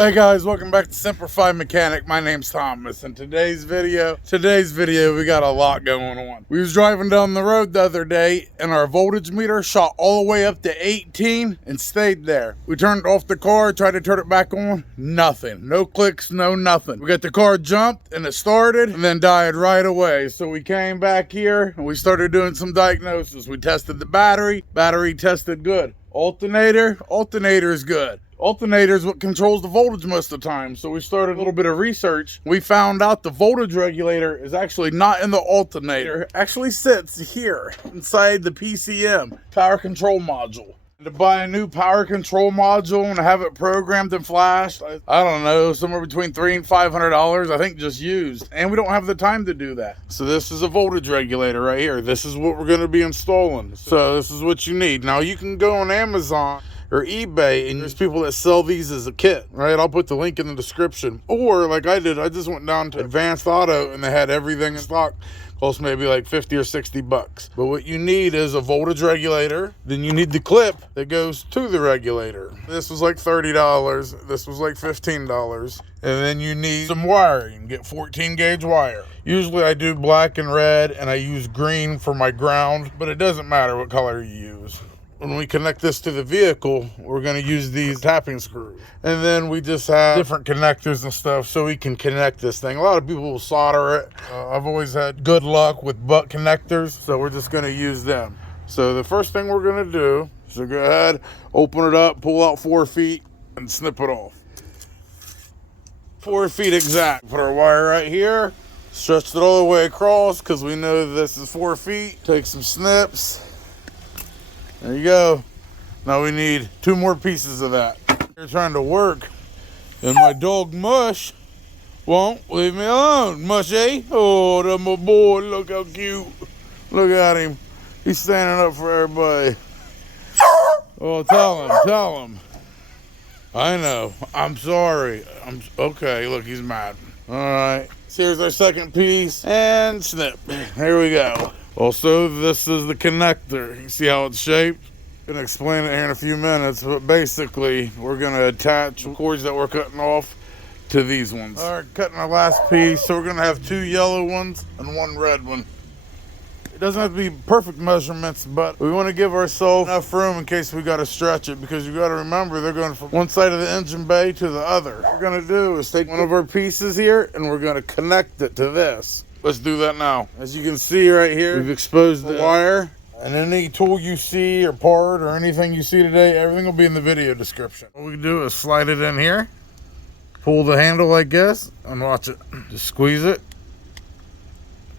Hey guys, welcome back to Semper Mechanic. My name's Thomas, and today's video, we got a lot going on. We was driving down the road the other day, and our voltage meter shot all the way up to 18 and stayed there. We turned off the car, tried to turn it back on, nothing. No clicks, no nothing. We got the car jumped, and it started, and then died right away. So we came back here, and we started doing some diagnosis. We tested the battery tested good. Alternator is good. Alternator is what controls the voltage most of the time. So we started a little bit of research. We found out the voltage regulator is actually not in the alternator. It actually sits here inside the PCM, power control module. To buy a new power control module and have it programmed and flashed, I don't know, somewhere between $300 and $500, I think, just used. And we don't have the time to do that. So this is a voltage regulator right here. This is what we're going to be installing. So this is what you need. Now you can go on Amazon or eBay, and there's people that sell these as a kit, right? I'll put the link in the description. Or like I did, I just went down to Advanced Auto and they had everything in stock. Cost maybe like 50 or 60 bucks. But what you need is a voltage regulator. Then you need the clip that goes to the regulator. This was like $30. This was like $15. And then you need some wiring. Get 14 gauge wire. Usually I do black and red, and I use green for my ground, but it doesn't matter what color you use. When we connect this to the vehicle, we're going to use these tapping screws. And then we just have different connectors and stuff so we can connect this thing. A lot of people will solder it. I've always had good luck with butt connectors, so we're just going to use them. So the first thing we're going to do is go ahead, open it up, pull out 4 feet, and snip it off. 4 feet exact. Put our wire right here, stretch it all the way across because we know this is 4 feet. Take some snips. There you go. Now we need 2 more pieces of that. You're trying to work, and my dog Mush won't leave me alone. Mushy, oh, that's my boy. Look how cute. Look at him. He's standing up for everybody. Oh, tell him. I know. I'm sorry. Okay. Look, he's mad. All right. So here's our second piece, and snip. Here we go. Also, this is the connector. You see how it's shaped? I'm gonna explain it here in a few minutes, but basically, we're gonna attach cords that we're cutting off to these ones. All right, cutting our last piece. So we're gonna have 2 yellow ones and 1 red one. It doesn't have to be perfect measurements, but we want to give ourselves enough room in case we gotta stretch it, because you gotta remember they're going from one side of the engine bay to the other. What we're gonna do is take one of our pieces here and we're gonna connect it to this. Let's do that now. As you can see right here, we've exposed the wire. And any tool you see or part or anything you see today, everything will be in the video description. What we do is slide it in here, pull the handle like this, and watch it. Just squeeze it.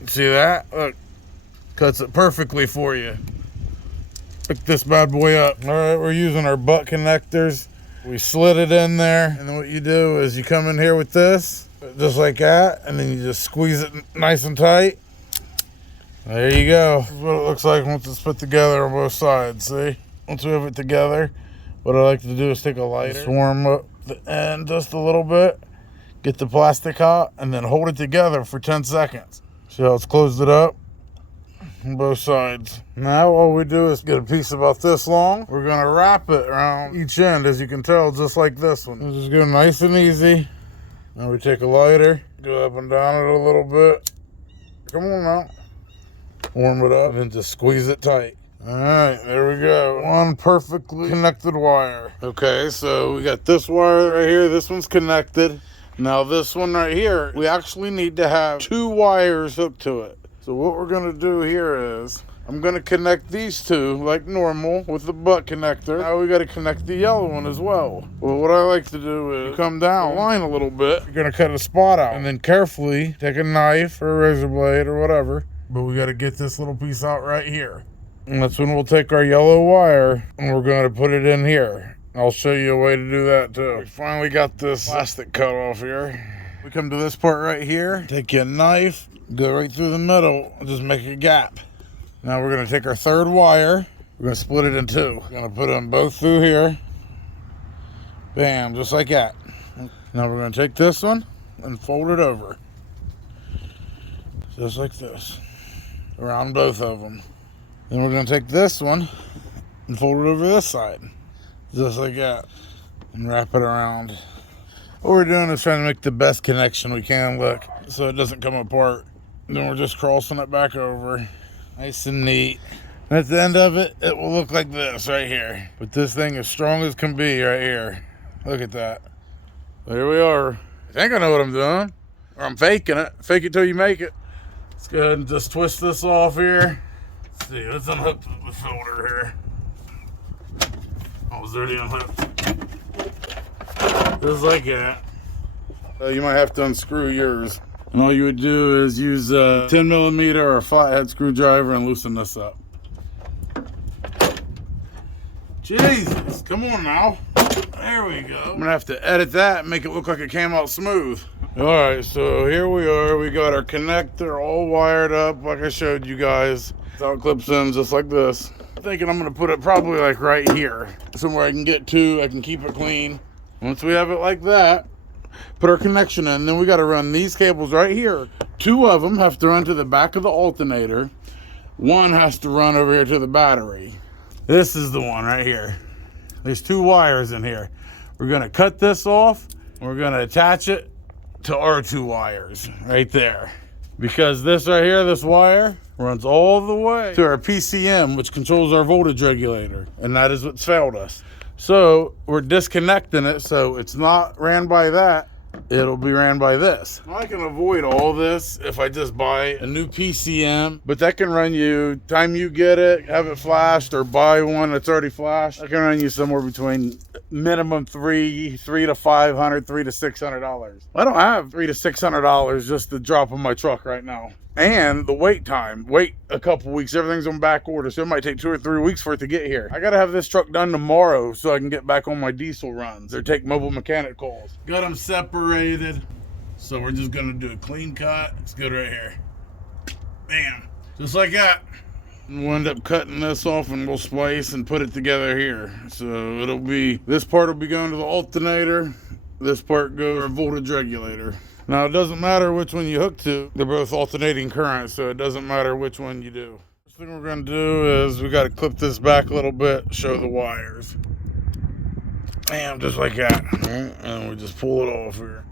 See that? Look, cuts it perfectly for you. Pick this bad boy up. All right, we're using our butt connectors. We slid it in there, and then what you do is you come in here with this, just like that, and then you just squeeze it nice and tight. There you go. This is what it looks like once it's put together on both sides. See? Once we have it together, what I like to do is take a lighter, warm up the end just a little bit, get the plastic hot, and then hold it together for 10 seconds. See how it's closed it up on both sides. Now all we do is get a piece about this long. We're going to wrap it around each end, as you can tell, just like this one. We'll just go nice and easy. Now we take a lighter, go up and down it a little bit. Come on now. Warm it up and just squeeze it tight. All right, there we go. 1 perfectly connected wire. Okay, so we got this wire right here. This one's connected. Now this one right here, we actually need to have 2 wires hooked to it. So what we're gonna do here is, I'm gonna connect these 2 like normal with the butt connector. Now we gotta connect the yellow one as well. Well, what I like to do is come down the line a little bit. You're gonna cut a spot out and then carefully take a knife or a razor blade or whatever. But we gotta get this little piece out right here. And that's when we'll take our yellow wire and we're gonna put it in here. I'll show you a way to do that too. We finally got this plastic cut off here. We come to this part right here, take your knife, go right through the middle, and just make a gap. Now we're gonna take our 3rd wire, we're gonna split it in 2. We're gonna put them both through here. Bam, just like that. Now we're gonna take this one and fold it over. Just like this. Around both of them. Then we're gonna take this one and fold it over this side. Just like that. And wrap it around. What we're doing is trying to make the best connection we can, look, so it doesn't come apart. Then we're just crossing it back over, nice and neat. And at the end of it, it will look like this right here. But this thing is strong as can be right here. Look at that. There we are. I think I know what I'm doing. Or I'm faking it. Fake it till you make it. Let's go ahead and just twist this off here. Let's see, let's unhook the shoulder here. Oh, it's already unhooked. Just like that. You might have to unscrew yours. And all you would do is use a 10 millimeter or a flathead screwdriver and loosen this up. Jesus, come on now. There we go. I'm gonna have to edit that and make it look like it came out smooth. All right, so here we are. We got our connector all wired up like I showed you guys. That's how it clips in, just like this. I'm thinking I'm gonna put it probably like right here, somewhere I can get to, I can keep it clean. Once we have it like that, put our connection in, then we gotta run these cables right here. 2 of them have to run to the back of the alternator. 1 has to run over here to the battery. This is the one right here. There's 2 wires in here. We're gonna cut this off. We're gonna attach it to our 2 wires right there. Because this right here, this wire, runs all the way to our PCM, which controls our voltage regulator. And that is what's failed us. So we're disconnecting it so it's not ran by that. It'll be ran by this. I can avoid all this if I just buy a new PCM, but that can run you, time you get it, have it flashed, or buy one that's already flashed, that can run you somewhere between minimum $300 to $500, $300 to $600. I don't have $300 to $600 just to drop in my truck right now. And the wait time, wait a couple weeks, everything's on back order, so it might take 2 or 3 weeks for it to get here. I gotta have this truck done tomorrow so I can get back on my diesel runs or take mobile mechanic calls. Got them separated, so we're just gonna do a clean cut. It's good right here. Bam, just like that. We'll end up cutting this off and we'll splice and put it together here. So it'll be, this part will be going to the alternator, this part goes to our voltage regulator. Now, it doesn't matter which one you hook to. They're both alternating current, so it doesn't matter which one you do. First thing we're going to do is we got to clip this back a little bit, show the wires. Bam, just like that. And we just pull it off here.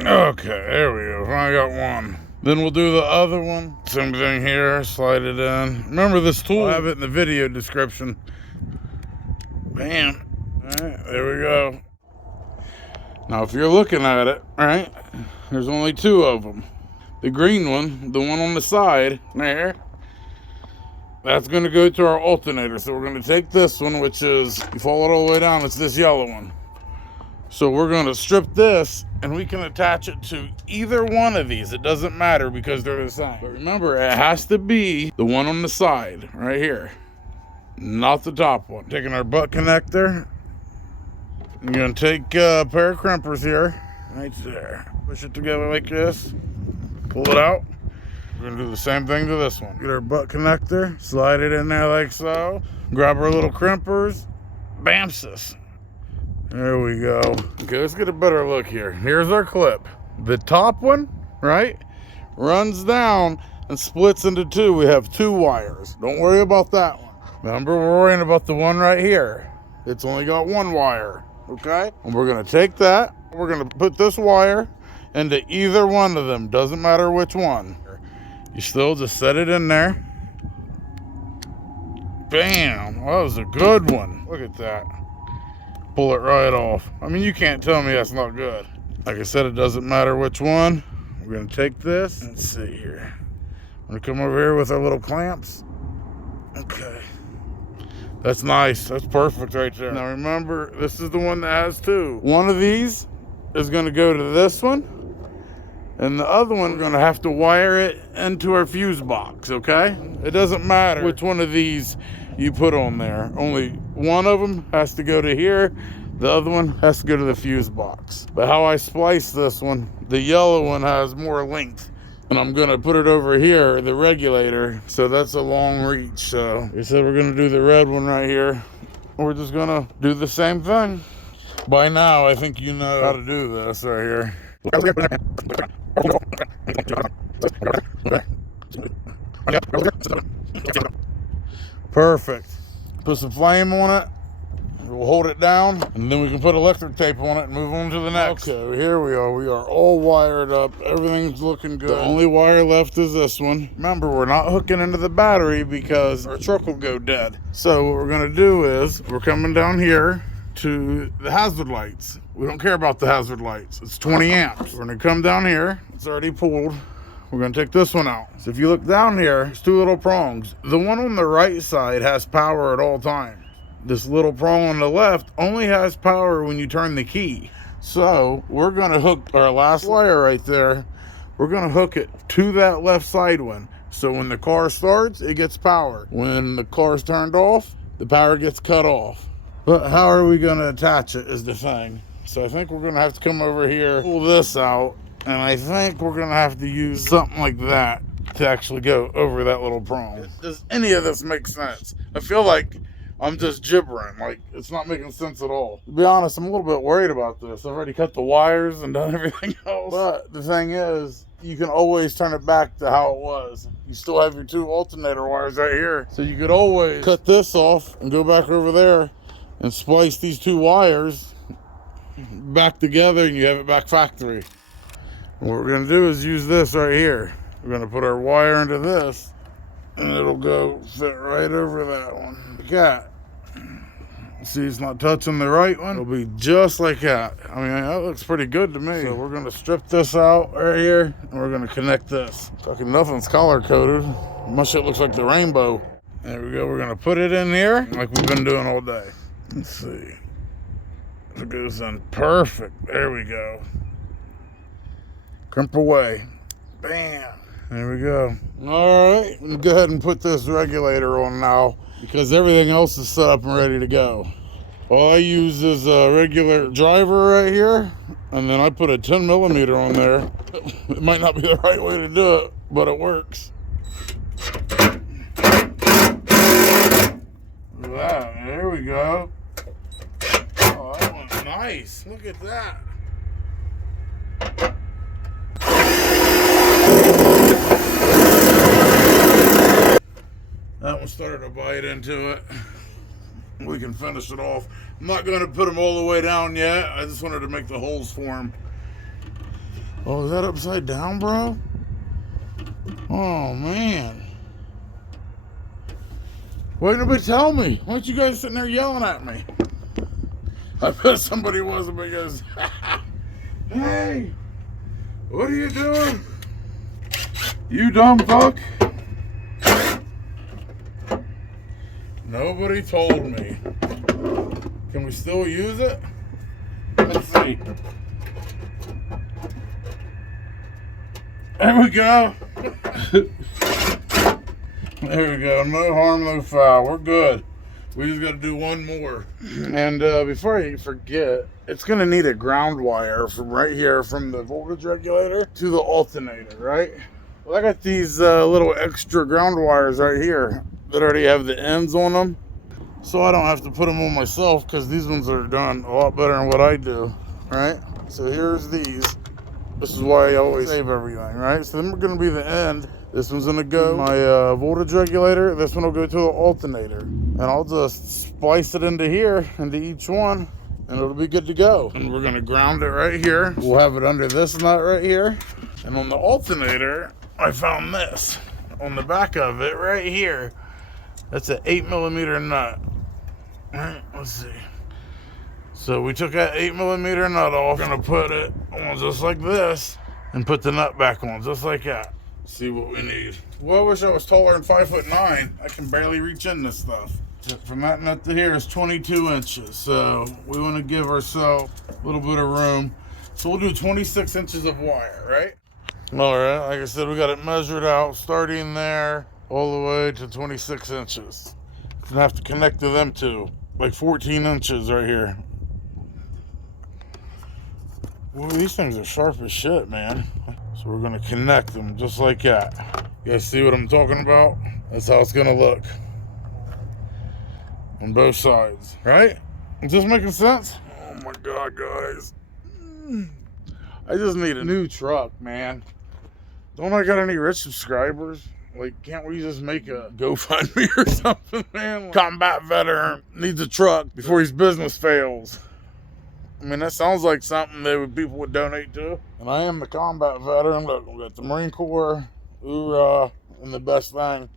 Okay, there we go. I got one. Then we'll do the other one. Same thing here, slide it in. Remember this tool, I have it in the video description. Bam. All right, there we go. Now, if you're looking at it, right, there's only 2 of them. The green one, the one on the side there, that's going to go to our alternator. So we're going to take this one, which is, you follow it all the way down, it's this yellow one. So we're going to strip this, and we can attach it to either one of these. It doesn't matter because they're the same. But remember, it has to be the one on the side, right here, not the top one. Taking our butt connector. I'm going to take a pair of crimpers here, right there. Push it together like this, pull it out. We're going to do the same thing to this one. Get our butt connector, slide it in there like so. Grab our little crimpers, bamsis. There we go. Okay, let's get a better look here. Here's our clip. The top one, right, runs down and splits into 2. We have 2 wires. Don't worry about that one. Remember, we're worrying about the one right here. It's only got 1 wire. Okay, and we're gonna take that, we're gonna put this wire into either one of them, doesn't matter which one. You still just set it in there. Bam, that was a good one. Look at that. Pull it right off. I mean, you can't tell me that's not good. Like I said, it doesn't matter which one. We're gonna take this, let's see here. I'm gonna come over here with our little clamps. Okay. That's nice. That's perfect right there. Now remember, this is the one that has 2. One of these is going to go to this one, and the other one, we're going to have to wire it into our fuse box, okay? It doesn't matter which one of these you put on there. Only one of them has to go to here. The other one has to go to the fuse box. But how I splice this one, the yellow one has more length. And I'm gonna put it over here, the regulator, so that's a long reach. So we said we're gonna do the red one right here. We're just gonna do the same thing. By now, I think you know how to do this right here. Perfect. Put some flame on it. We'll hold it down, and then we can put electric tape on it and move on to the next. Okay, here we are. We are all wired up. Everything's looking good. The only wire left is this one. Remember, we're not hooking into the battery because our truck will go dead. So what we're gonna do is, we're coming down here to the hazard lights. We don't care about the hazard lights. It's 20 amps. We're gonna come down here. It's already pulled. We're gonna take this one out. So if you look down here, there's two little prongs. The one on the right side has power at all times. This little prong on the left only has power when you turn the key. So we're gonna hook our last wire right there. We're gonna hook it to that left side one. So when the car starts, it gets power. When the car's turned off, the power gets cut off. But how are we gonna attach it is the thing. So I think we're gonna have to come over here, pull this out, and I think we're gonna have to use something like that to actually go over that little prong. Does any of this make sense? I feel like I'm just gibbering, like it's not making sense at all. To be honest, I'm a little bit worried about this. I've already cut the wires and done everything else. But the thing is, you can always turn it back to how it was. You still have your two alternator wires right here. So you could always cut this off and go back over there and splice these two wires back together, and you have it back factory. And what we're gonna do is use this right here. We're gonna put our wire into this, and it'll go fit right over that one. Like that. See, it's not touching the right one. It'll be just like that. I mean, that looks pretty good to me. So we're gonna strip this out right here, and we're gonna connect this. Fucking nothing's color coded. My shit looks like the rainbow. There we go. We're gonna put it in here like we've been doing all day. Let's see. It goes in perfect. There we go. Crimp away. Bam. There we go. All right. We'll go ahead and put this regulator on now because everything else is set up and ready to go. All I use is a regular driver right here, and then I put a 10 millimeter on there. It might not be the right way to do it, but it works. Look at that. There we go. Oh, that one's nice. Look at that. That one started to bite into it. We can finish it off. I'm not going to put them all the way down yet. I just wanted to make the holes for them. Oh, is that upside down, bro? Oh, man. Why didn't nobody tell me? Why aren't you guys sitting there yelling at me? I bet somebody was because, hey, what are you doing? You dumb fuck. Nobody told me. Can we still use it? Let's see. There we go. There we go. No harm, no foul. We're good. We just got to do one more. And before I forget, it's going to need a ground wire from right here, from the voltage regulator to the alternator, right? Well, I got these little extra ground wires right here that already have the ends on them. So I don't have to put them on myself because these ones are done a lot better than what I do, right? So here's these. This is why I always save everything, right? So then we're going to be the end. This one's going to go to my voltage regulator. This one will go to the alternator. And I'll just splice it into here, into each one, and it'll be good to go. And we're going to ground it right here. We'll have it under this nut right here. And on the alternator, I found this on the back of it right here. That's an 8 millimeter nut. All right, let's see. So we took that 8 millimeter nut off. We're gonna put it on just like this and put the nut back on just like that. See what we need. Well, I wish I was taller than 5'9". I can barely reach in this stuff. From that nut to here is 22 inches. So we want to give ourselves a little bit of room. So we'll do 26 inches of wire, right? All right, like I said, we got it measured out starting there all the way to 26 inches. Gonna have to connect to them two, like 14 inches right here. Well, these things are sharp as shit, man. So we're gonna connect them just like that. You guys see what I'm talking about? That's how it's gonna look on both sides, right? Is this making sense? Oh my God, guys. I just need a new truck, man. Don't I got any rich subscribers? Like, can't we just make a GoFundMe or something, man? Combat veteran needs a truck before his business fails. I mean, that sounds like something that people would donate to. And I am the combat veteran. Look, we got the Marine Corps, hoorah, and the best thing,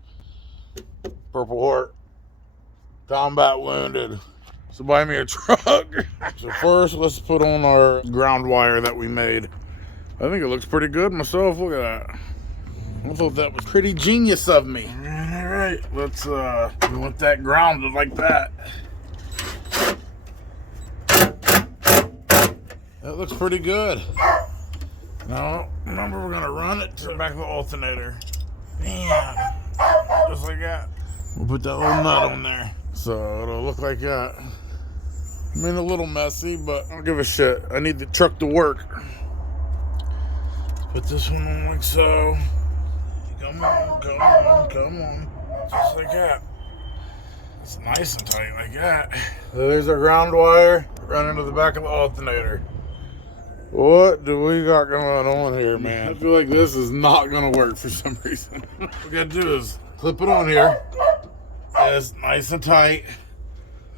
Purple Heart, combat wounded. So buy me a truck. So first, let's put on our ground wire that we made. I think it looks pretty good myself. Look at that. I thought that was pretty genius of me. All right, let's, we want that grounded like that. That looks pretty good. Now, remember, we're gonna run it to the back of the alternator. Bam. Just like that. We'll put that little nut on there. So it'll look like that. I mean, a little messy, but I don't give a shit. I need the truck to work. Let's put this one on like so. Come on, come on, come on. Just like that. It's nice and tight like that. So there's our ground wire running to the back of the alternator. What do we got going on here, man? I feel like this is not gonna work for some reason. What we gotta do is clip it on here. It's nice and tight.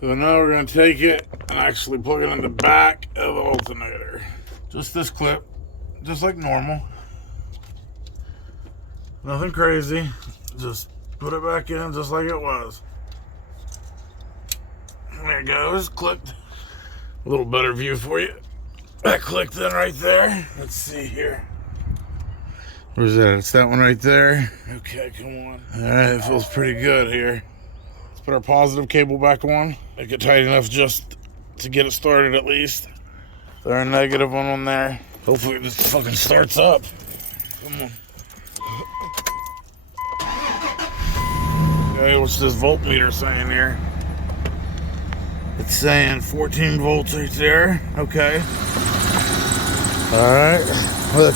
So now we're gonna take it and actually plug it in the back of the alternator. Just this clip, just like normal. Nothing crazy. Just put it back in just like it was. There it goes, clicked. A little better view for you. That clicked in right there. Let's see here. Where's that? It's that one right there. Okay, come on. All right, it feels pretty good here. Let's put our positive cable back on. Make it tight enough just to get it started at least. Throw our negative one on there. Hopefully this fucking starts up. Come on. Okay, what's this voltmeter saying here? It's saying 14 volts right there. Okay. Alright. Look.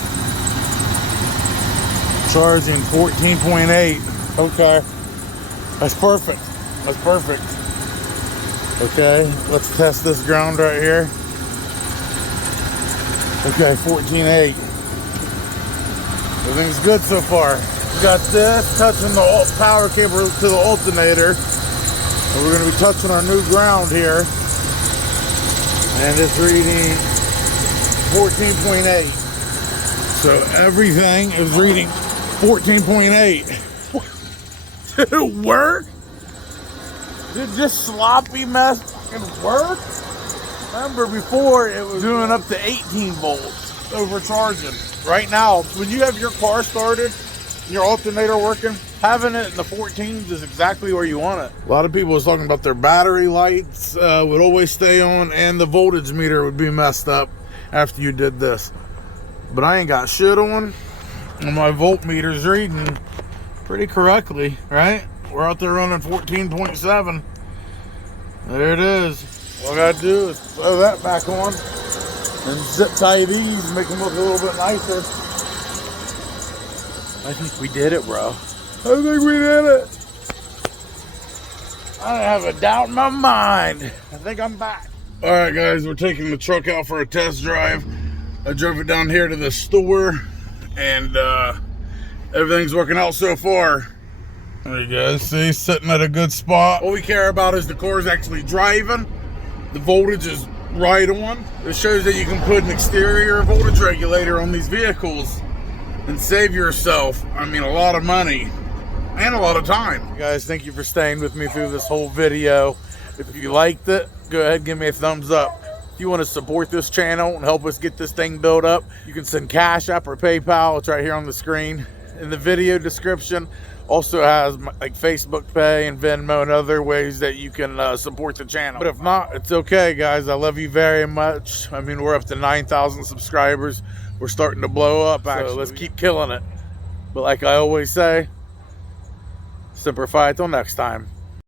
Charging 14.8. Okay. That's perfect. That's perfect. Okay. Let's test this ground right here. Okay, 14.8. Everything's good so far. We got this touching the power cable to the alternator. And we're going to be touching our new ground here. And it's reading 14.8. So everything is reading 14.8. Did it work? Did this sloppy mess fucking work? Remember before it was doing up to 18 volts, overcharging. Right now, when you have your car started, your alternator working, having it in the 14s is exactly where you want it. A lot of people was talking about their battery lights would always stay on and the voltage meter would be messed up after you did this. But I ain't got shit on and my voltmeter's reading pretty correctly, right? We're out there running 14.7. There it is. All I gotta do is throw that back on and zip tie these, make them look a little bit nicer. I think we did it, bro. I think we did it. I have a doubt in my mind. I think I'm back. All right, guys, we're taking the truck out for a test drive. I drove it down here to the store, and everything's working out so far. There you go. See, sitting at a good spot. All we care about is the car's actually driving. The voltage is right on. It shows that you can put an exterior voltage regulator on these vehicles and save yourself, I mean, a lot of money and a lot of time. Guys, thank you for staying with me through this whole video. If you liked it, go ahead and give me a thumbs up. If you want to support this channel and help us get this thing built up, you can send Cash App or PayPal. It's right here on the screen. In the video description also has like Facebook Pay and Venmo and other ways that you can support the channel. But if not, it's okay, guys. I love you very much. I mean, we're up to 9,000 subscribers. We're starting to blow up, actually. So let's keep killing it. But like I always say, Semper Fi, till next time.